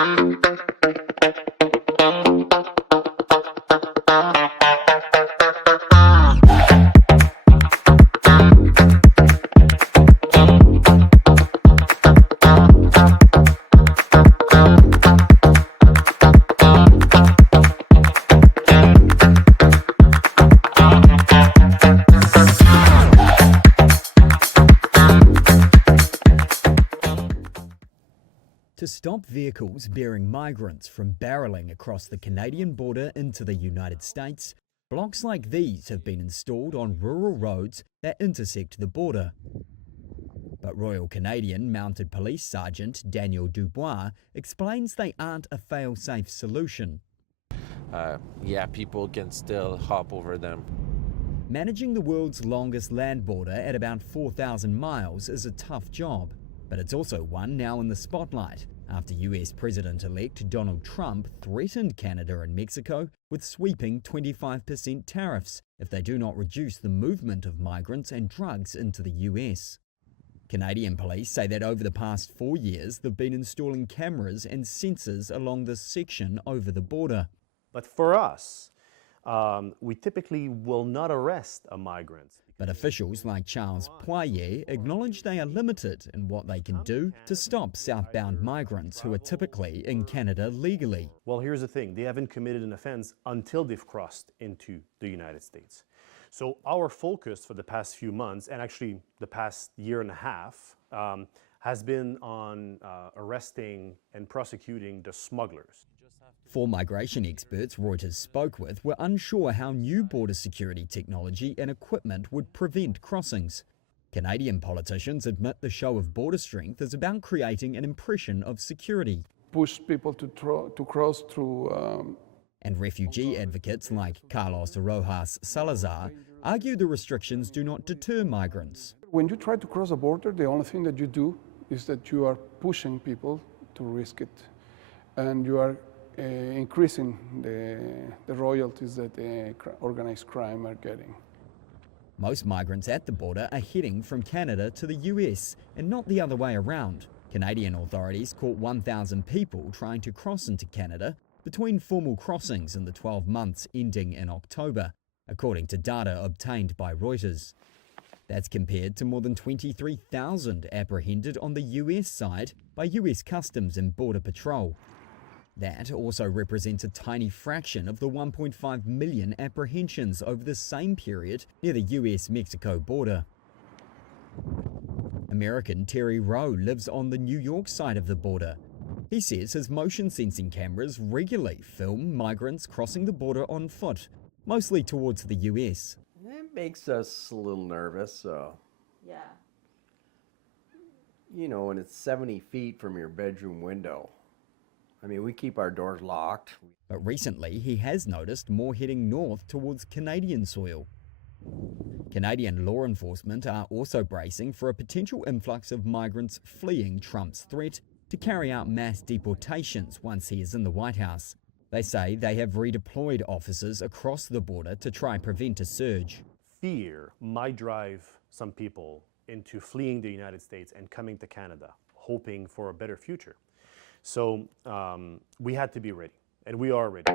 To stop vehicles bearing migrants from barreling across the Canadian border into the United States, blocks like these have been installed on rural roads that intersect the border. But Royal Canadian Mounted Police Sergeant Daniel Dubois explains they aren't a fail-safe solution. Yeah, people can still hop over them. Managing the world's longest land border at about 4,000 miles is a tough job. But it's also one now in the spotlight after US President-elect Donald Trump threatened Canada and Mexico with sweeping 25% tariffs if they do not reduce the movement of migrants and drugs into the US. Canadian police say that over the past 4 years they've been installing cameras and sensors along this section over the border. But for us, we typically will not arrest a migrant. But officials like Charles Poirier acknowledge they are limited in what they can do to stop southbound migrants who are typically in Canada legally. Well, here's the thing. They haven't committed an offense until they've crossed into the United States. So our focus for the past few months, and actually the past year and a half, has been on arresting and prosecuting the smugglers. 4 migration experts Reuters spoke with were unsure how new border security technology and equipment would prevent crossings. Canadian politicians admit the show of border strength is about creating an impression of security. Push people to cross through... And refugee advocates like Carlos Rojas Salazar argue the restrictions do not deter migrants. When you try to cross a border, the only thing that you do is that you are pushing people to risk it. And you are increasing the royalties that organized crime are getting. Most migrants at the border are heading from Canada to the US and not the other way around. Canadian authorities caught 1,000 people trying to cross into Canada between formal crossings in the 12 months ending in October, according to data obtained by Reuters. That's compared to more than 23,000 apprehended on the US side by US Customs and Border Patrol. That also represents a tiny fraction of the 1.5 million apprehensions over the same period near the US-Mexico border. American Terry Rowe lives on the New York side of the border. He says his motion-sensing cameras regularly film migrants crossing the border on foot, mostly towards the US. It makes us a little nervous. Yeah. You know, when it's 70 feet from your bedroom window. I mean, we keep our doors locked. But recently, he has noticed more heading north towards Canadian soil. Canadian law enforcement are also bracing for a potential influx of migrants fleeing Trump's threat to carry out mass deportations once he is in the White House. They say they have redeployed officers across the border to try prevent a surge. Fear might drive some people into fleeing the United States and coming to Canada, hoping for a better future. So we had to be ready, and we are ready.